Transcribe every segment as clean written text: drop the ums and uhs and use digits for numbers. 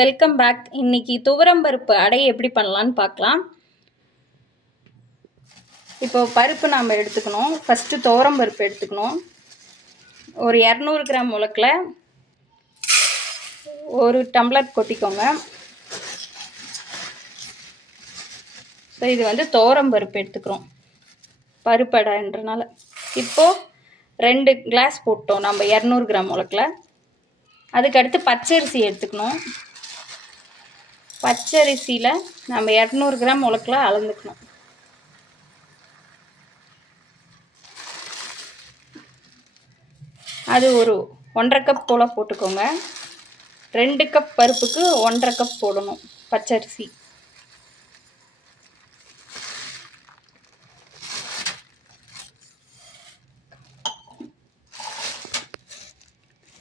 Welcome back. இன்னைக்கு துவரம்பருப்பு அடை எப்படி பண்ணலான்னு பார்க்கலாம். இப்போ பருப்பு நாம் எடுத்துக்கணும். ஃபஸ்ட்டு துவரம்பருப்பு எடுத்துக்கணும். ஒரு 200 கிராம் உலக்கில் ஒரு டம்ளர் கொட்டிக்கோங்க. ஸோ இது வந்து துவரம்பருப்பு எடுத்துக்கிறோம் பருப்பு அடைன்றனால. இப்போது 2 கிளாஸ் போட்டோம் நம்ம 200 கிராம் உலக்கில். அதுக்கடுத்து பச்சரிசி எடுத்துக்கணும். பச்சரிசியில் நம்ம 200 கிராம் உலக்கில் அளந்துக்கணும். அது ஒரு 1.5 கப் போல் போட்டுக்கோங்க. 2 கப் பருப்புக்கு 1.5 கப் போடணும் பச்சரிசி.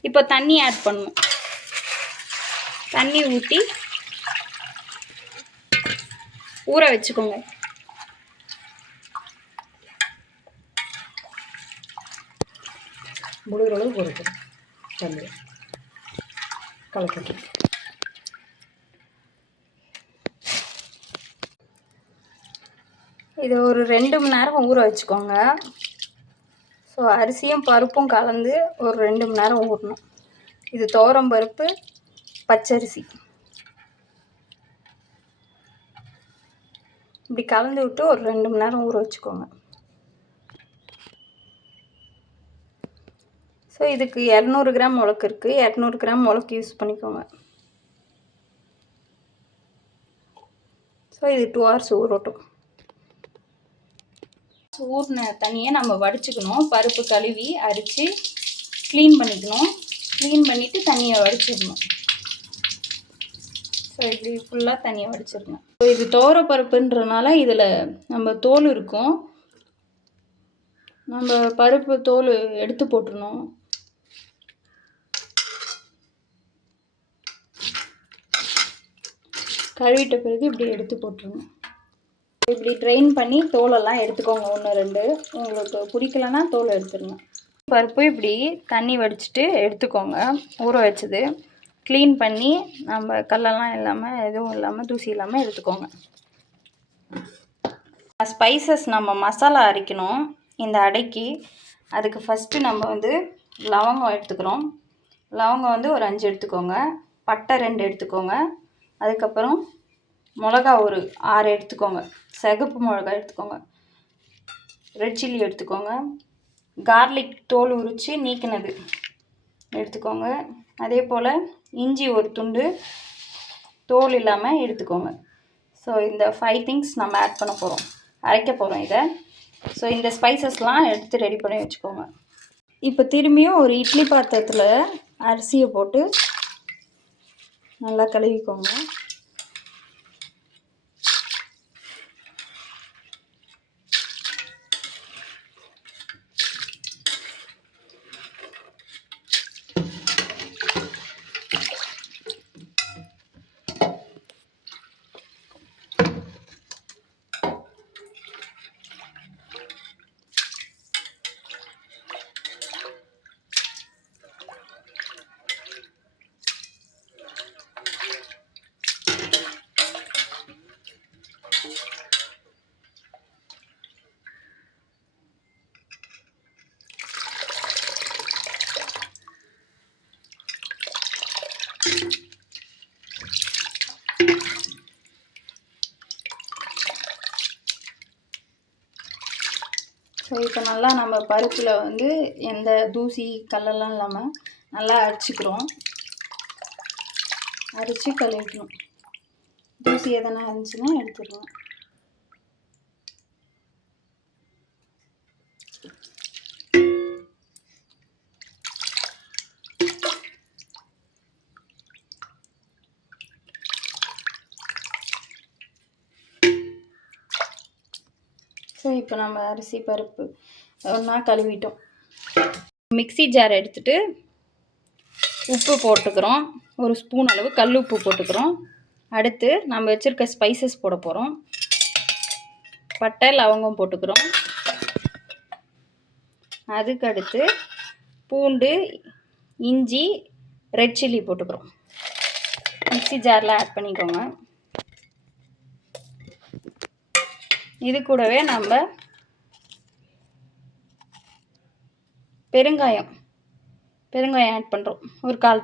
இப்போ தண்ணி ஆட் பண்ணணும். தண்ணி ஊற்றி ஊற வச்சுக்கோங்க. முழுகிற அளவுக்கு ஒரு தண்ணி கலக்கி இது ஒரு 2 மணி நேரம் ஊற வச்சுக்கோங்க. ஸோ அரிசியும் பருப்பும் கலந்து ஒரு 2 மணி நேரம் ஊறணும். இது துவரம்பருப்பு பச்சரிசி. இப்படி கலந்து விட்டு ஒரு 2 மணி நேரம் ஊற வச்சுக்கோங்க. ஸோ இதுக்கு 200 கிராம் உலக்கு இருக்குது. 200 கிராம் உலக்கு யூஸ் பண்ணிக்கோங்க. ஸோ இது 2 ஹவர்ஸ் ஊறட்டும். ஊறின தண்ணியை நம்ம வடிச்சுக்கணும். பருப்பு கழுவி அரித்து க்ளீன் பண்ணிக்கணும். க்ளீன் பண்ணிவிட்டு தண்ணியை வடிச்சிடணும். ஸோ இப்படி ஃபுல்லாக தண்ணியை வடிச்சிடணும். ஸோ இது துவரப்பருப்புன்றனால இதில் நம்ம தோல் இருக்கும். நம்ம பருப்பு தோல் எடுத்து போட்டுடணும். கழுவிட்ட பிறகு இப்படி எடுத்து போட்டுருணும். இப்படி ட்ரெயின் பண்ணி தோலெல்லாம் எடுத்துக்கோங்க. 1-2 உங்களுக்கு பிடிக்கலன்னா தோல் எடுத்துருங்க. பருப்பு இப்படி தண்ணி வடிச்சிட்டு எடுத்துக்கோங்க. ஊற வச்சது க்ளீன் பண்ணி நம்ம கல்லெல்லாம் இல்லாமல் எதுவும் இல்லாமல் தூசி இல்லாமல் எடுத்துக்கோங்க. ஸ்பைசஸ் நம்ம மசாலா அரைக்கணும் இந்த அடைக்கு. அதுக்கு ஃபஸ்ட்டு நம்ம வந்து லவங்கம் எடுத்துக்கிறோம். லவங்கம் வந்து ஒரு 5 எடுத்துக்கோங்க. பட்டை 2 எடுத்துக்கோங்க. அதுக்கப்புறம் மிளகா ஒரு 6 எடுத்துக்கோங்க. சிகப்பு மிளகா எடுத்துக்கோங்க. ரெட் சில்லி எடுத்துக்கோங்க. கார்லிக் தோல் உரித்து நீக்கினது எடுத்துக்கோங்க. அதே போல் இஞ்சி ஒரு துண்டு தோல் இல்லாமல் எடுத்துக்கோங்க. ஸோ இந்த 5 திங்ஸ் நம்ம ஆட் பண்ண போகிறோம், அரைக்க போகிறோம் இதை. ஸோ இந்த ஸ்பைசஸ்லாம் எடுத்து ரெடி பண்ணி வச்சுக்கோங்க. இப்போ திரும்பியும் ஒரு இட்லி பாத்திரத்தில் அரிசியை போட்டு நல்லா கழுவிக்கோங்க. ஸோ இப்போ நல்லா நம்ம பருப்பில் வந்து எந்த தூசி கல்லெல்லாம் இல்லாமல் நல்லா அரைச்சிக்கிறோம். அரைச்சி கழுவிக்கணும். தூசி எதனா இருந்துச்சுன்னா எடுத்துடணும். ஸோ இப்போ நம்ம அரிசி பருப்பு ஒன்றா கழுவிட்டோம். மிக்ஸி ஜார் எடுத்துகிட்டு உப்பு போட்டுக்கிறோம். ஒரு ஸ்பூன் அளவு கல் உப்பு போட்டுக்கிறோம். அடுத்து நம்ம வச்சுருக்க ஸ்பைசஸ் போட போகிறோம். பட்டை லவங்கம் போட்டுக்கிறோம். அதுக்கடுத்து பூண்டு, இஞ்சி, ரெட் சில்லி போட்டுக்கிறோம். மிக்ஸி ஜாரில் ஆட் பண்ணிக்கோங்க. இது கூடவே நம்ம பெருங்காயம் ஆட் பண்ணுறோம். ஒரு 1/4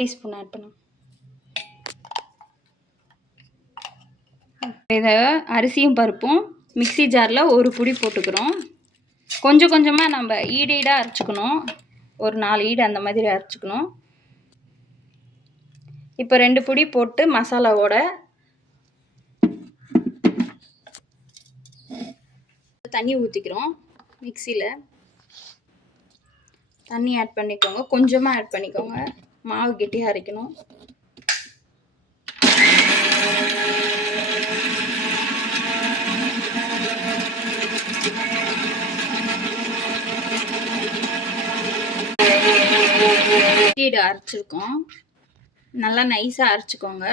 டீஸ்பூன் ஆட் பண்ணும். இதை அரிசியும் பருப்பும் மிக்ஸி ஜாரில் ஒரு புடி போட்டுக்கிறோம். கொஞ்சம் கொஞ்சமாக நம்ம ஈடாக அரைச்சிக்கணும். ஒரு 4 ஈடு அந்த மாதிரி அரைச்சிக்கணும். இப்போ 2 புடி போட்டு மசாலாவோட தண்ணி ஊற்றிக்கிறோம். மிக்சியில் தண்ணி ஆட் பண்ணிக்கோங்க. கொஞ்சமாக ஆட் பண்ணிக்கோங்க. மாவு கெட்டியாக அரைக்கணும். அரைச்சிருக்கோம். நல்லா நைஸாக அரைச்சிக்கோங்க.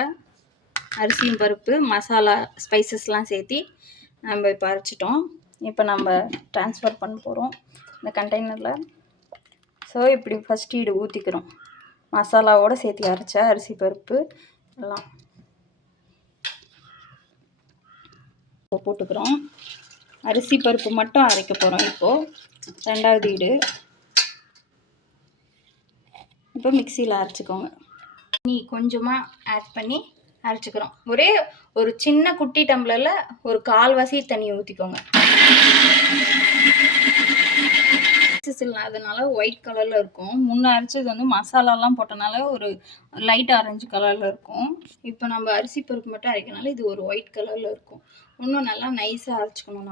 அரிசியும் பருப்பு மசாலா ஸ்பைசஸ்லாம் சேர்த்து நம்ம இப்போ அரைச்சிட்டோம். இப்போ நம்ம ட்ரான்ஸ்ஃபர் பண்ண போகிறோம் இந்த கண்டெய்னரில். ஸோ இப்படி ஃபஸ்ட் ஈடு ஊற்றிக்கிறோம். மசாலாவோடு சேர்த்து அரைச்ச அரிசி பருப்பு எல்லாம் போட்டுக்கிறோம். அரிசி பருப்பு மட்டும் அரைக்க போகிறோம். இப்போது 2வது ஈடு இப்போ மிக்சியில் அரைச்சிக்கோங்க. தண்ணி கொஞ்சமாக ஆட் பண்ணி அரைச்சிக்கிறோம். ஒரே ஒரு சின்ன குட்டி டம்ளரில் ஒரு 1/4 தண்ணி ஊற்றிக்கோங்க. அதனால ஒயிட் கலரில் இருக்கும். முன்னே அரைச்சது வந்து மசாலாலாம் போட்டனால ஒரு லைட் ஆரஞ்சு கலரில் இருக்கும். இப்போ நம்ம அரிசி பருப்பு மட்டும் அரைக்கனால இது ஒரு ஒயிட் கலரில் இருக்கும். இன்னும் நல்லா நைஸாக அரைச்சிக்கணும்.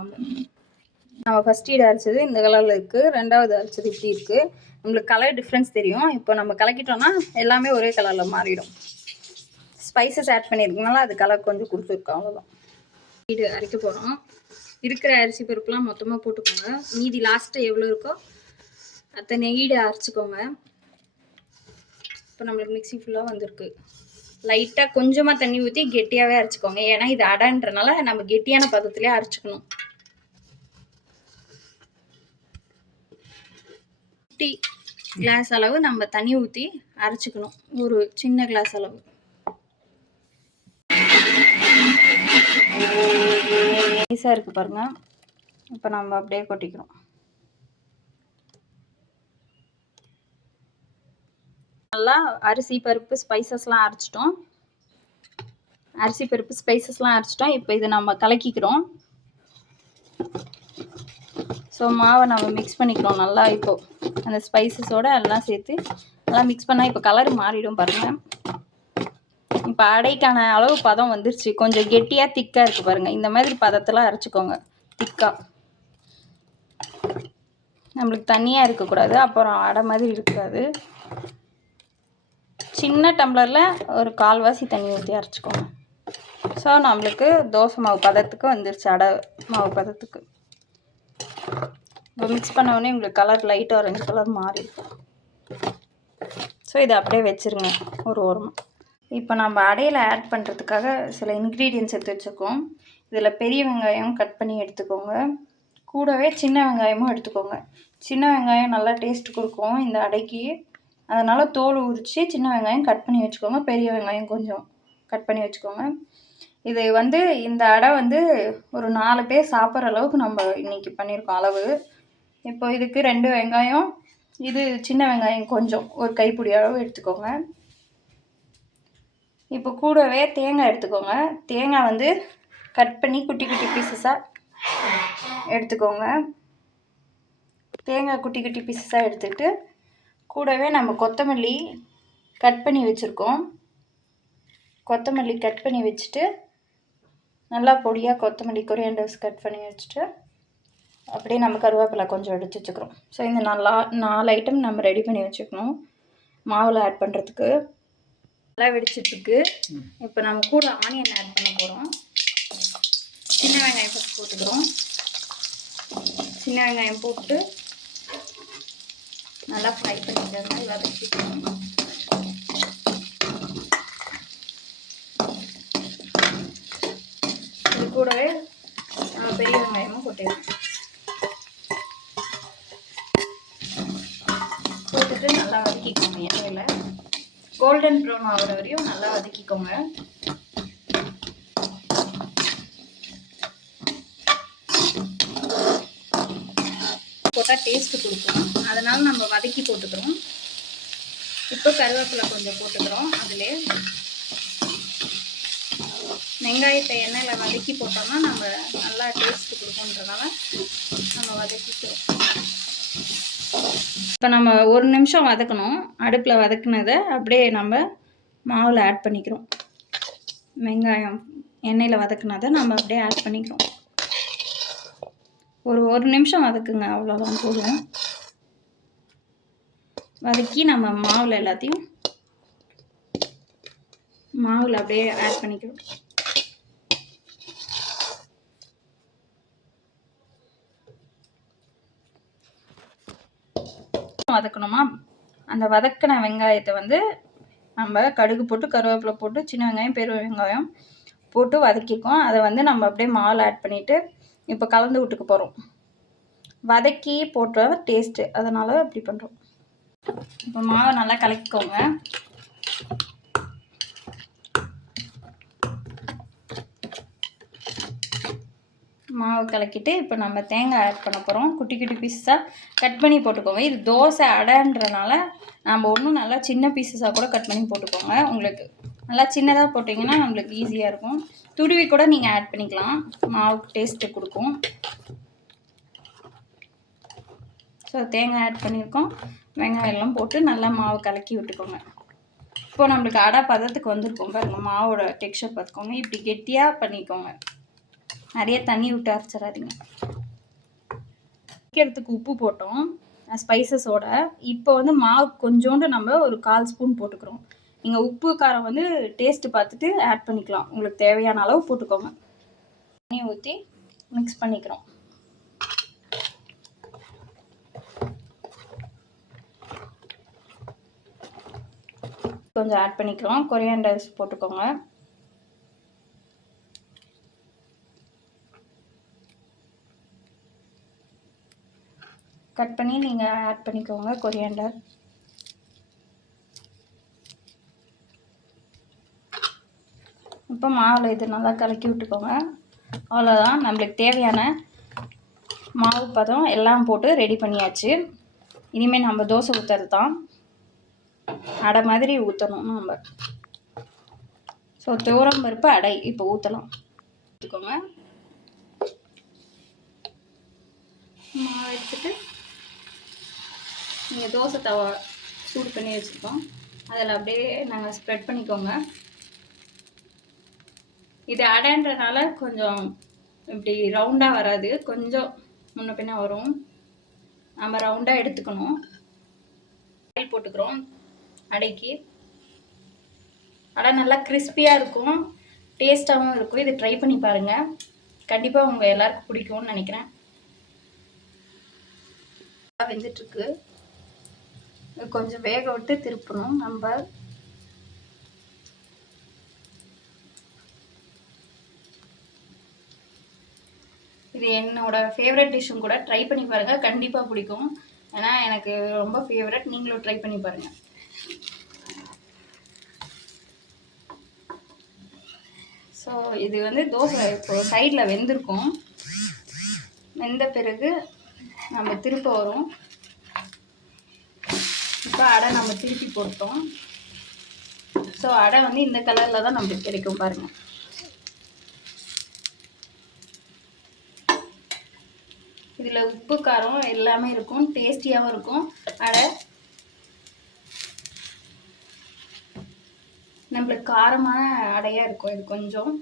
நம்ம ஃபஸ்ட் ஈடு அரைச்சது இந்த கலரில் இருக்குது. 2வது அரைச்சது இப்படி இருக்குது. நம்மளுக்கு கலர் டிஃப்ரென்ஸ் தெரியும். இப்போ நம்ம கலக்கிட்டோம்னா எல்லாமே ஒரே கலரில் மாறிடும். ஸ்பைசஸ் ஆட் பண்ணியிருக்கனால அது கலர் கொஞ்சம் கொடுத்துருக்கோம். அவ்வளோதான். ஈடு அரைக்க போகிறோம். இருக்கிற அரிசி பருப்புலாம் மொத்தமாக போட்டுக்கோங்க. மீதி லாஸ்ட்டாக எவ்வளோ இருக்கோ அத்தனை ஈடு அரைச்சிக்கோங்க. இப்போ நம்மளுக்கு மிக்ஸி ஃபுல்லாக வந்திருக்கு. லைட்டாக கொஞ்சமாக தண்ணி ஊற்றி கெட்டியாகவே அரைச்சிக்கோங்க. ஏன்னா இது அடைன்றனால நம்ம கெட்டியான பதத்துலேயே அரைச்சிக்கணும். கிளாஸ் அளவு நம்ம தண்ணி ஊற்றி அரைச்சிக்கணும். ஒரு சின்ன கிளாஸ் அளவு. நைஸாக இருக்குது பாருங்கள். இப்போ நம்ம அப்படியே கொட்டிக்கிறோம். நல்லா அரிசி பருப்பு ஸ்பைசஸ்லாம் அரைச்சிட்டோம். இப்போ இதை நம்ம கலக்கிக்கிறோம். ஸோ மாவை நம்ம மிக்ஸ் பண்ணிக்கிறோம் நல்லா. இப்போது அந்த ஸ்பைசஸோடு எல்லாம் சேர்த்து நல்லா மிக்ஸ் பண்ணால் இப்போ கலர் மாறிடும் பாருங்கள். இப்போ அடைக்கான அளவு பதம் வந்துருச்சு. கொஞ்சம் கெட்டியாக திக்காக இருக்குது பாருங்கள். இந்த மாதிரி பதத்தில் அரைச்சிக்கோங்க. திக்காக நம்மளுக்கு தண்ணியாக இருக்கக்கூடாது. அப்புறம் அடை மாதிரி இருக்காது. சின்ன டம்ளரில் ஒரு 1/4 தண்ணி ஊற்றி அரைச்சிக்கோங்க. ஸோ நம்மளுக்கு தோசை மாவு பதத்துக்கு வந்துருச்சு. அடை மாவு பதத்துக்கு. இப்போ மிக்ஸ் பண்ண உடனே உங்களுக்கு கலர் லைட் ஆரஞ்சு கலர் மாறிடும். ஸோ இதை அப்படியே வச்சுருங்க ஒரு ஓரமாக. இப்போ நம்ம அடையில் ஆட் பண்ணுறதுக்காக சில இன்க்ரீடியன்ட்ஸ் எடுத்து வச்சுருக்கோம். இதில் பெரிய வெங்காயம் கட் பண்ணி எடுத்துக்கோங்க. கூடவே சின்ன வெங்காயமும் எடுத்துக்கோங்க. சின்ன வெங்காயம் நல்லா டேஸ்ட் கொடுக்கும் இந்த அடைக்கு. அதனால் தோல் உரித்து சின்ன வெங்காயம் கட் பண்ணி வச்சுக்கோங்க. பெரிய வெங்காயம் கொஞ்சம் கட் பண்ணி வச்சுக்கோங்க. இது வந்து இந்த அடை வந்து ஒரு 4 பேர் சாப்பிட்ற அளவுக்கு நம்ம இன்றைக்கி பண்ணியிருக்கோம் அளவு. இப்போ இதுக்கு 2 வெங்காயம், இது சின்ன வெங்காயம் கொஞ்சம் ஒரு கைப்பிடி அளவு எடுத்துக்கோங்க. இப்போ கூடவே தேங்காய் எடுத்துக்கோங்க. தேங்காய் வந்து கட் பண்ணி குட்டி குட்டி பீசஸாக எடுத்துக்கோங்க. தேங்காய் குட்டி குட்டி பீசஸாக எடுத்துகிட்டு கூடவே நம்ம கொத்தமல்லி கட் பண்ணி வச்சுருக்கோம். கொத்தமல்லி கட் பண்ணி வச்சுட்டு நல்லா பொடியாக கொத்தமல்லி கொரியாண்டர்ஸ் கட் பண்ணி வச்சுட்டு அப்படியே நம்ம கருவேப்பிலை கொஞ்சம் எடுத்து வச்சுக்கிறோம். ஸோ இந்த 4 ஐட்டம் நம்ம ரெடி பண்ணி வச்சுக்கணும் மாவில் ஆட் பண்ணுறதுக்கு. நல்லா வெடிச்சிட்ருக்கு. இப்போ நம்ம கூட ஆனியன் ஆட் பண்ண போகிறோம். சின்ன வெங்காயம் ஃபஸ்ட் போட்டுக்கிறோம். சின்ன வெங்காயம் போட்டு நல்லா ஃப்ரை பண்ணிக்கிற மாதிரி வதக்கிக்கணும். இது கூடவே பெரிய வெங்காயமும் போட்டுக்கலாம். போட்டுட்டு நல்லா வதக்கிக்கோங்க. வதக்கிக்கணும். எண்ணெயில் கோல்டன் ப்ரௌன் ஆகிற வரையும் நல்லா வதக்கிக்கோங்க. போட்டால் டேஸ்ட்டு கொடுக்கும், அதனால் நம்ம வதக்கி போட்டுக்கிறோம். இப்போ கருவேப்பிலை கொஞ்சம் போட்டுக்கிறோம். அதிலே வெங்காயத்தை எண்ணெயில் வதக்கி போட்டோம்னா நம்ம நல்லா டேஸ்ட்டு கொடுக்குன்றனால நம்ம வதக்கிக்கிறோம். இப்போ நம்ம 1 நிமிஷம் வதக்கணும். அடுப்பில் வதக்குனதை அப்படியே நம்ம மாவில் ஆட் பண்ணிக்கிறோம். வெங்காயம் எண்ணெயில் வதக்குனதை நம்ம அப்படியே ஆட் பண்ணிக்கிறோம். ஒரு நிமிஷம் வதக்குங்க, அவ்வளோதான் போதும். வதக்கி நம்ம மாவில் எல்லாத்தையும் மாவில் அப்படியே ஆட் பண்ணிக்கிறோம். வதக்கணுமா, அந்த வதக்கின வெங்காயத்தை வந்து நம்ம கடுகு போட்டு கருவேப்பிலை போட்டு சின்ன வெங்காயம் பெரிய வெங்காயம் போட்டு வதக்கிக்கோம். அதை வந்து நம்ம அப்படியே மாவில் ஆட் பண்ணிவிட்டு இப்போ கலந்து விட்டுக்க போகிறோம். வதக்கி போட்ட டேஸ்ட்டு, அதனால் அப்படி பண்ணுறோம். இப்போ மாவை நல்லா கலக்கிக்கோங்க. மாவு கலக்கிட்டு இப்போ நம்ம தேங்காய் ஆட் பண்ண போகிறோம். குட்டி குட்டி பீஸஸாக கட் பண்ணி போட்டுக்கோங்க. இது தோசை அடைன்றனால நம்ம ஒன்றும் நல்லா சின்ன பீஸஸாக கூட கட் பண்ணி போட்டுக்கோங்க. உங்களுக்கு நல்லா சின்னதாக போட்டிங்கன்னா நம்மளுக்கு ஈஸியாக இருக்கும். துருவி கூட நீங்கள் ஆட் பண்ணிக்கலாம், மாவுக்கு டேஸ்ட்டு கொடுக்கும். ஸோ தேங்காய் ஆட் பண்ணியிருக்கோம். வெங்காயம் எல்லாம் போட்டு நல்லா மாவு கலக்கி விட்டுக்கோங்க. இப்போ நம்மளுக்கு அடை பதத்துக்கு வந்திருக்கோம் பாருங்கள். மாவோட டெக்ஸ்சர் பார்த்துக்கோங்க. இப்படி கெட்டியாக பண்ணிக்கோங்க, நிறைய தண்ணி விட்டு அரைச்சிடாதீங்க. வைக்கிறதுக்கு உப்பு போட்டோம் ஸ்பைசஸோட. இப்போ வந்து மாவு கொஞ்சோண்டு நம்ம ஒரு 1/4 ஸ்பூன் போட்டுக்கிறோம். நீங்கள் உப்பு காரம் வந்து டேஸ்ட்டு பார்த்துட்டு ஆட் பண்ணிக்கலாம். உங்களுக்கு தேவையான அளவு போட்டுக்கோங்க. தண்ணி ஊற்றி மிக்ஸ் பண்ணிக்கிறோம். கொஞ்சம் ஆட் பண்ணிக்கிறோம். கொரியாண்டர்ஸ் போட்டுக்கோங்க. கட் பண்ணி நீங்கள் ஆட் பண்ணிக்கோங்க கொரியாண்டர். இப்போ மாவில் இது நல்லா கலக்கி விட்டுக்கோங்க. அவ்வளோதான், நம்மளுக்கு தேவையான மாவு பதம் எல்லாம் போட்டு ரெடி பண்ணியாச்சு. இனிமேல் நம்ம தோசை ஊற்றுறது தான். அடை மாதிரி ஊற்றணும் நம்ம. ஸோ துவரம் பருப்பு அடை இப்போ ஊற்றலாம். ஊற்றிக்கோங்க. மாவு எடுத்துட்டு நீங்கள் தோசை தவா சூடு பண்ணி வச்சுருக்கோம், அதில் அப்படியே நாங்கள் ஸ்ப்ரெட் பண்ணிக்கோங்க. இது அடைன்றனால கொஞ்சம் இப்படி ரவுண்டாக வராது, கொஞ்சம் முன்ன பின்ன வரும். நம்ம ரவுண்டாக எடுத்துக்கணும். ஆயில் போட்டுக்கிறோம் அடைக்கு. அடை நல்லா கிறிஸ்பியாக இருக்கும், டேஸ்ட்டாகவும் இருக்கும். இது ட்ரை பண்ணி பாருங்கள், கண்டிப்பாக உங்கள் எல்லாருக்கும் பிடிக்கும்னு நினைக்கிறேன். வெந்துட்டுருக்கு, கொஞ்சம் வேக விட்டு திருப்பணும் நம்ம. இது என்னோட ஃபேவரட் டிஷ்ஷும் கூட. ட்ரை பண்ணி பாருங்கள், கண்டிப்பாக பிடிக்கும். ஏன்னா எனக்கு ரொம்ப ஃபேவரட். நீங்களும் ட்ரை பண்ணி பாருங்கள். ஸோ இது வந்து தோசை இப்போ சைடில் வெந்திருக்கும். வெந்த பிறகு நம்ம திருப்ப வரும். இப்போ அடை நம்ம திருப்பி போட்டோம். ஸோ அடை வந்து இந்த கலரில் தான் நம்மளுக்கு கிடைக்கும் பாருங்கள். இதில் உப்பு காரம் எல்லாமே இருக்கும், டேஸ்டியாகவும் இருக்கும் அடை. நம்மளுக்கு காரமான அடையாக இருக்கும். இது கொஞ்சம்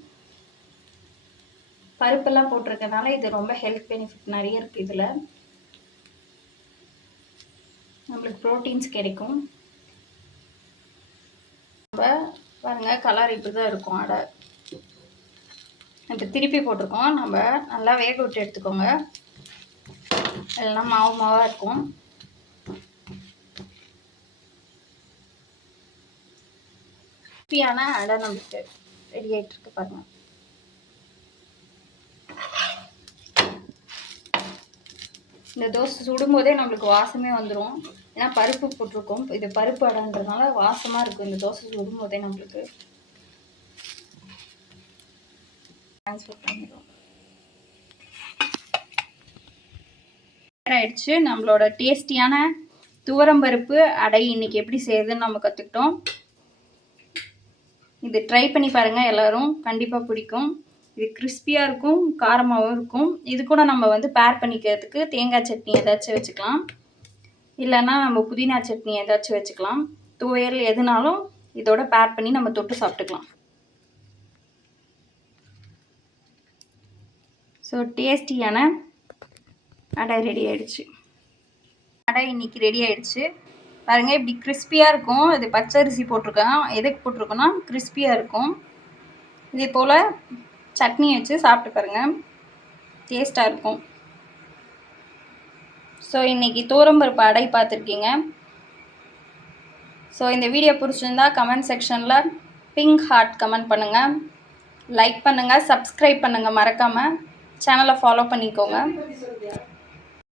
பருப்பெல்லாம் போட்டிருக்கனால இது ரொம்ப ஹெல்த் பெனிஃபிட் நிறைய இருக்குது. இதில் நம்மளுக்கு ப்ரோட்டீன்ஸ் கிடைக்கும். நம்ம பாருங்கள், கலர் இப்படி தான் இருக்கும் அடை. இப்போ திருப்பி போட்டிருக்கோம். நம்ம நல்லா வேக விட்டு எடுத்துக்கோங்க, எல்லாம் மாவு மாவாக இருக்கும். கிறிஸ்பியான அடை நம்மளுக்கு ரெடி ஆகிட்டு இருக்கு பாருங்கள். இந்த தோசை சுடும்போதே நம்மளுக்கு வாசமே வந்துடும். ஏன்னா பருப்பு போட்டிருக்கோம். இது பருப்பு அடைன்றதுனால வாசமாக இருக்கும் இந்த தோசை சுடும்போதே நம்மளுக்கு. ட்ரான்ஸ்ஃபர் பண்ணிடுவோம். ஆயிடுச்சு. நம்மளோட டேஸ்டியான துவரம்பருப்பு அடை இன்னைக்கு எப்படி செய்யுதுன்னு நம்ம கற்றுக்கிட்டோம். இது ட்ரை பண்ணி பாருங்கள், எல்லோரும் கண்டிப்பாக பிடிக்கும். இது கிறிஸ்பியாக இருக்கும், காரமாகவும் இருக்கும். இது கூட நம்ம வந்து பேர் பண்ணிக்கிறதுக்கு தேங்காய் சட்னி ஏதாச்சும் வச்சுக்கலாம், இல்லைன்னா நம்ம புதினா சட்னி ஏதாச்சும் வச்சுக்கலாம். துவையல் எதுனாலும் இதோட பேர் பண்ணி நம்ம தொட்டு சாப்பிட்டுக்கலாம். ஸோ டேஸ்டியான அடை ரெடி ஆகிடுச்சு. அடை இன்னைக்கு ரெடி ஆகிடுச்சு. பாருங்கள், இப்படி கிறிஸ்பியாக இருக்கும். இது பச்சரிசி போட்டிருக்கேன். எதுக்கு போட்டிருக்கோன்னா கிறிஸ்பியாக இருக்கும். இதே போல் சட்னி வச்சு சாப்பிட்டு பாருங்கள், டேஸ்ட்டாக இருக்கும். ஸோ இன்றைக்கி துவரம்பருப்பு அடை பார்த்துருக்கீங்க. ஸோ இந்த வீடியோ பிடிச்சிருந்தா கமெண்ட் செக்ஷனில் பிங்க் ஹார்ட் கமெண்ட் பண்ணுங்கள், லைக் பண்ணுங்கள், சப்ஸ்கிரைப் பண்ணுங்கள், மறக்காமல் சேனலை ஃபாலோ பண்ணிக்கோங்க.